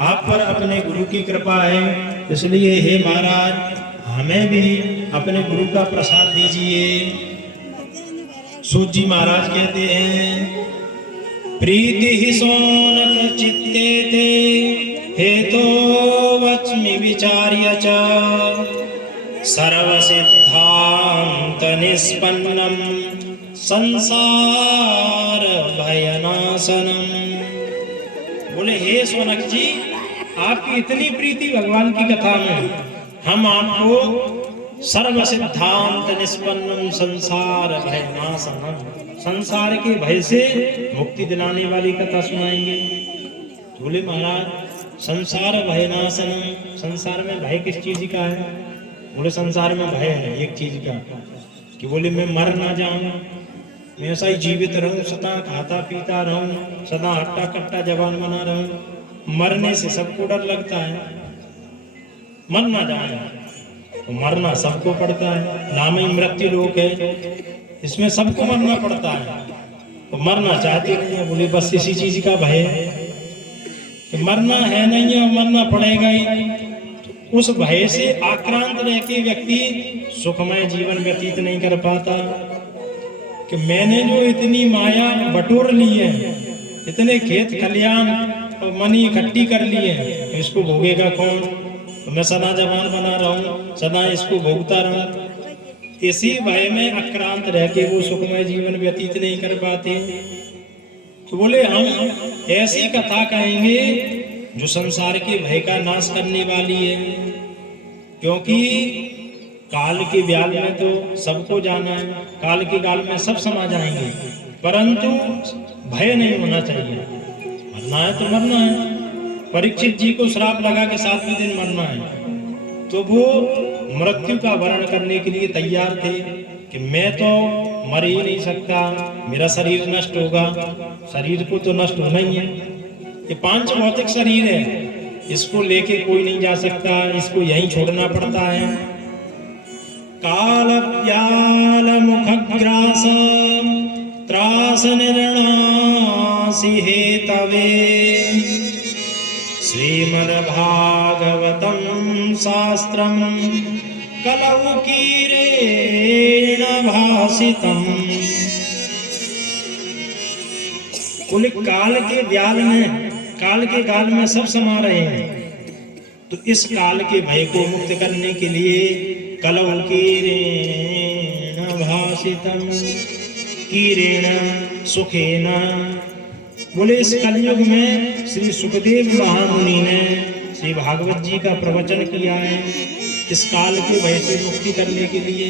आप पर अपने गुरु की कृपा है, इसलिए हे महाराज हमें भी अपने गुरु का प्रसाद दीजिए। सूत जी महाराज कहते हैं, प्रीति ही सोनक चित्ते ते हेतो वच्मि विचार्य च सर्व सिद्धांत निष्पन्नम संसार भयनाशनम। बोले हे सोनक जी, आपकी इतनी प्रीति भगवान की कथा में हम आपको सर्व सिद्धांत निष्पन्नम संसार भयनाशनम, संसार के भय से मुक्ति दिलाने वाली कथा सुनाएंगे। बोले महाराज संसार भयनाशनम, संसार में भय किस चीज का है? बोले संसार में भय है एक चीज का, कि बोले मैं मर ना जाऊं, मैं ऐसा ही जीवित रहूं, सदा खाता पीता रहूं, सदा हट्टा कट्टा जवान बना रहूं। मरने से सबको डर लगता है, मर ना जाए तो मरना सबको पड़ता है, नाम ही मृत्यु लोक है, इसमें सबको मरना पड़ता है, तो मरना चाहते नहीं है। बोले बस इसी चीज का भय है कि मरना है नहीं है, मरना पड़ेगा ही। तो उस भय से आक्रांत रह के व्यक्ति सुखमय जीवन व्यतीत नहीं कर पाता, कि मैंने जो इतनी माया बटोर ली है, इतने खेत खलियान और मनी इकट्ठी कर ली है, तो इसको भोगेगा कौन? तो मैं सदा जवान बना रहूं, सदा इसको भोगता रहूं। इसी भय में आक्रांत रह के वो सुखमय जीवन व्यतीत नहीं कर पाते। तो बोले हम ऐसी कथा कहेंगे जो संसार के भय का नाश करने वाली है, क्योंकि काल के व्याल में तो सबको जाना है, काल के काल में सब समा जाएंगे, परंतु भय नहीं होना चाहिए। मरना है तो मरना है। परीक्षित जी को श्राप लगा के 7वें दिन मरना है, तो वो मृत्यु का वर्ण करने के लिए तैयार थे कि मैं तो मर ही नहीं सकता, मेरा शरीर नष्ट होगा। शरीर को तो नष्ट होना ही है, ये पांच भौतिक शरीर है, इसको लेके कोई नहीं जा सकता, इसको यहीं छोड़ना पड़ता है। काल व्याल मुखग्रास त्रास निर्णासी हेतवे श्रीमद्भागवतं शास्त्रं कलौकीरेण भासितम्। बोले काल के व्याल में, काल के गाल में सब समा रहे हैं, तो इस काल के भय को मुक्त करने के लिए कलौकीरेण भासितम्, कीरेण सुखेन। बोले इस कलयुग में श्री सुखदेव महामुनि ने श्री भागवत जी का प्रवचन किया है, इस काल के भय से मुक्ति करने के लिए।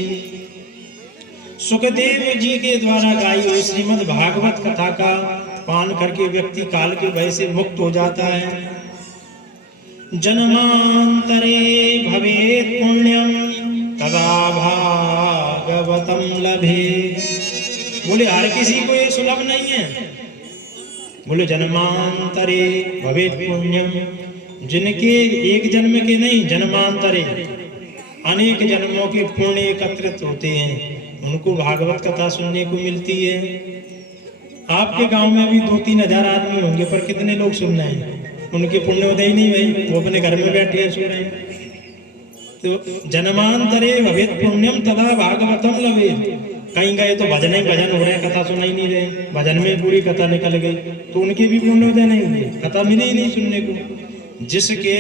सुखदेव जी के द्वारा गाई हुई श्रीमद् भागवत कथा का पान करके व्यक्ति काल के भय से मुक्त हो जाता है। जन्मांतरे भवेत् पुण्यम तदा भागवतम लभे। बोले हर किसी को ये सुलभ नहीं है। बोले जन्मांतरे भवेत् पुण्यम, जिनके एक जन्म के नहीं, जन्मांतरे अनेक जन्मों के पुण्य एकत्रित होते हैं, उनको भागवत कथा सुनने को मिलती है। आपके गांव में भी 2-3 हजार आदमी होंगे, पर कितने लोग सुन रहे हैं? उनके पुण्योदय नहीं भाई, वो अपने घर में बैठे हैं, सो रहे हैं। तो जन्मांतरे भवेत् पुण्यम तदा भागवतम लभे। कहीं गए तो भजन ही भजन हो रहे हैं, कथा सुनाई नहीं रहे, भजन में पूरी कथा निकल गई, तो उनके भी पुण्योदय नहीं हुए, कथा मिली ही नहीं सुनने को। जिसके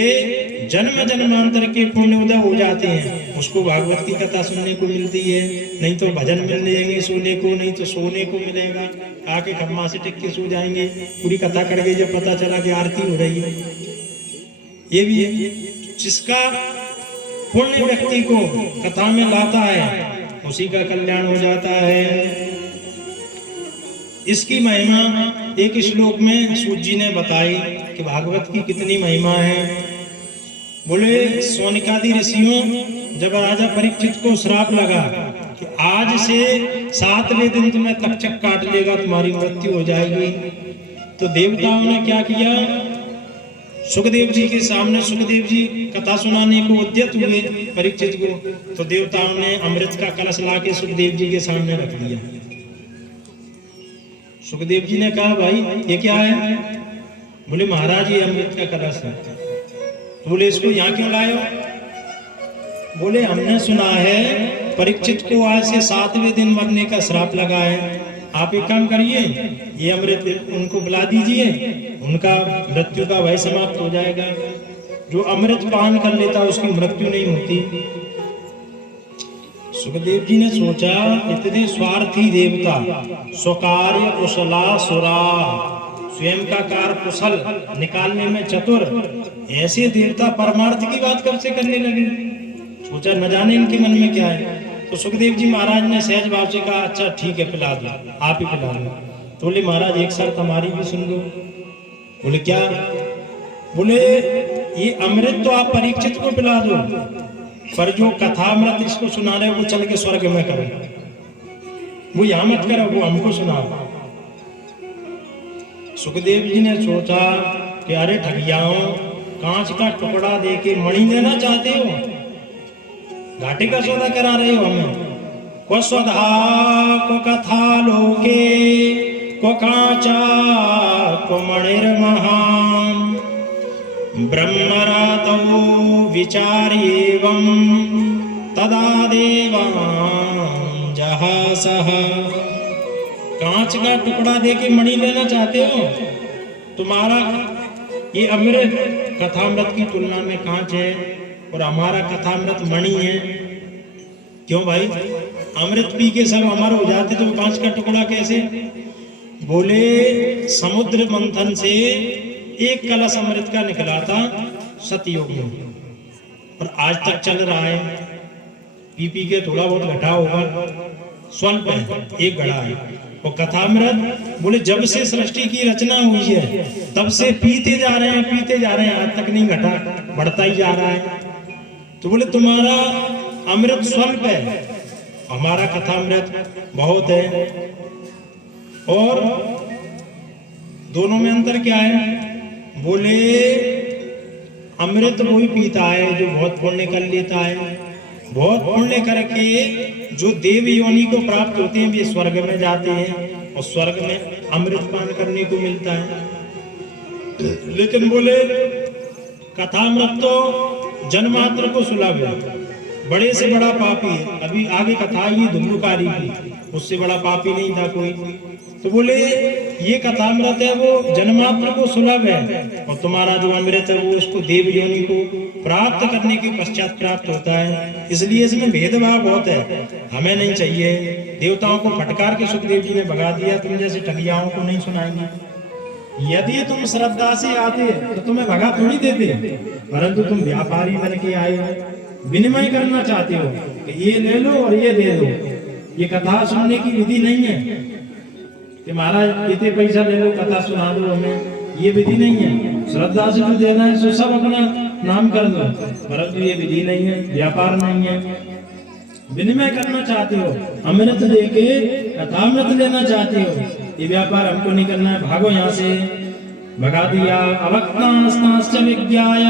जन्म जन्मांतर के पुण्योदय हो जाते हैं, उसको भागवत की कथा सुनने को मिलती है। नहीं तो भजन मिलेंगे सोने को, नहीं तो सोने को मिलेगा, आके खम्मा से टिक के सो जाएंगे, पूरी कथा कर गई, जब पता चला कि आरती हो रही है। ये भी है, जिसका पुण्य व्यक्ति को कथा में लाता है उसी का कल्याण हो जाता है। इसकी महिमा एक श्लोक में सूत जी ने बताई कि भागवत की कितनी महिमा है। बोले सोनिकादि ऋषियों जब राजा परीक्षित को श्राप लगा कि आज से 7वें दिन तुम्हें तक्षक काट लेगा, तुम्हारी मृत्यु हो जाएगी, तो देवताओं ने क्या किया? सुखदेव जी के सामने, सुखदेव जी कथा सुनाने को उद्यत हुए परीक्षित को, तो देवताओं ने अमृत का कलश लाके सुखदेव जी के सामने रख दिया। सुखदेव जी ने कहा भाई ये क्या है? बोले महाराज ये अमृत का कलश है। तो बोले इसको यहाँ क्यों लाए हो? बोले हमने सुना है परीक्षित को आज से 7वें दिन मरने का श्राप लगा है। आप एक काम करिए, ये अमृत उनको बुला दीजिए, उनका मृत्यु का भय समाप्त हो जाएगा। जो अमृत पान कर लेता उसकी मृत्यु नहीं होती। सुखदेव जी ने सोचा, इतने स्वार्थी देवता, स्वकार्य कुशला सुरा, स्वयं का कार्य कुशल निकालने में चतुर, ऐसे देवता परमार्थ की बात कब से करने लगे? सोचा न जाने इनके मन में क्या है। तो सुखदेव जी महाराज ने सहज भाव से कहा, अच्छा ठीक है पिला दो, आप ही पिला दो। तो बोले महाराज एक शर्त हमारी भी सुन लो। बोले क्या? बोले ये अमृत तो आप परीक्षित को पिला दो, पर जो कथामृत इसको सुना रहे वो चल के स्वर्ग में करो, वो यहाँ मत करो, वो हमको सुनाओ। सुखदेव जी ने सोचा कि अरे ठगियाओ, कांच का टुकड़ा देके मणि लेना चाहते हो, घाटे का सौदा करा रहे हो हमें। को स्वधा को कथा लोके को कांचा को मणिर्महान ब्रह्मरातौ विचार्येवं तदा देवां जहासः। कांच का टुकड़ा देके मणि लेना चाहते हो? तुम्हारा ये अमृत कथामृत की तुलना में कांच है और हमारा कथामृत मणि है। क्यों भाई? अमृत पी के सब अमर हो जाते तो कांच का टुकड़ा कैसे? बोले समुद्र मंथन से एक कलश अमृत का निकला था सतयुग में, और आज तक चल रहा है। पी पी के थोड़ा बहुत घटा होगा, स्वल्प है, एक घड़ा है। और कथामृत बोले जब से सृष्टि की रचना हुई है तब से पीते जा रहे हैं, पीते जा रहे हैं, आज तक नहीं घटा, बढ़ता ही जा रहा है। तो बोले तुम्हारा अमृत स्वल्प है, हमारा कथामृत बहुत है। और दोनों में अंतर क्या है? बोले अमृत वही पीता है जो बहुत पुण्य कर लेता है। बहुत पुण्य करके जो देव योनि को प्राप्त होते हैं वे स्वर्ग में जाते हैं और स्वर्ग में अमृत पान करने को मिलता है। लेकिन बोले कथामृत तो जन्मात्र को सुलभ है, बड़े से बड़ा पापी है। अभी आगे कथा ही धुम्रुकारी की, उससे बड़ा पापी नहीं था कोई। तो बोले ये कथामृत है वो जन्मात्र को सुलभ है, और तुम्हारा जो अमृत है वो उसको देव योनि को प्राप्त करने के पश्चात प्राप्त होता है। इसलिए इसमें भेदभाव बहुत है, हमें नहीं चाहिए। देवताओं को फटकार के सुखदेव जी ने भगा दिया, तुम जैसे ठगियाओं को नहीं सुनाएंगे। यदि तुम श्रद्धा से आते तो तुम्हें भगा थोड़ी देते, परंतु तुम व्यापारी बन के आए हो, विनिमय करना चाहते हो कि ये ले लो और ये दे दो। ये कथा सुनने की विधि नहीं है कि महाराज इतने पैसा ले लो कथा सुना दो हमें, ये विधि नहीं है। श्रद्धा से जो देना है सो सब अपना नाम कर दो, परंतु ये विधि नहीं है, व्यापार नहीं है। विनिमय करना चाहते हो, अमृत देके कथामृत लेना चाहते हो, ये व्यापार हमको नहीं करना है, भागो यहाँ से। भगा दिया। अवक्तास्ताश्च विज्ञाय